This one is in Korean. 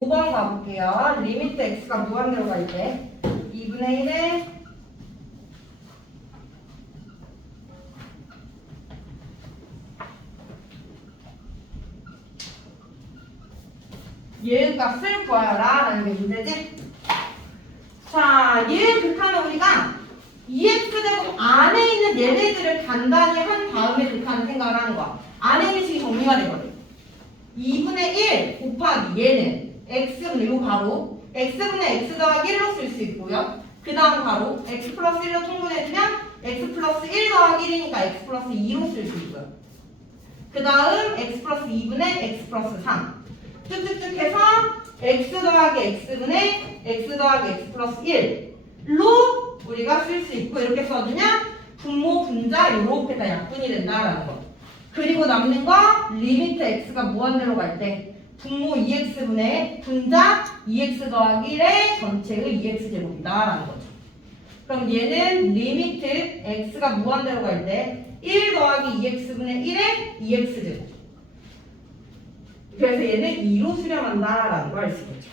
5번 가볼게요. 리미트 x가 무한대로 갈 때 2분의 1에 얘 값을 구하여라 라는 게 문제지. 자, 얘 극한은 우리가 EX제곱 안에 있는 얘네들을 간단히 한 다음에 극한을 생각을 하는 거야. 안에 있는 식이 정리가 되거든. 2분의 1 곱하기 얘는 x분의 요 가로 x분의 x 더하기 1로 쓸 수 있고요. 그 다음 가로 x 플러스 1로 통분해주면 x 플러스 1 더하기 1이니까 x 플러스 2로 쓸 수 있고요. 그 다음 x 플러스 2분의 x 플러스 3 쭉쭉쭉 해서 x 더하기 x분의 x 더하기 x 플러스 1로 우리가 쓸 수 있고 이렇게 써주면 분모 분자 이렇게 다 약분이 된다라는 거. 그리고 남는 거 리미트 x가 무한대로 갈 때 분모 2x분의 분자 2x 더하기 1의 전체의 2x 제곱이다라는 거죠. 그럼 얘는 리미트 x가 무한대로 갈 때 1 더하기 2x분의 1의 2x 제곱. 그래서 얘는 2로 수렴한다라는 걸 알 수 있겠죠.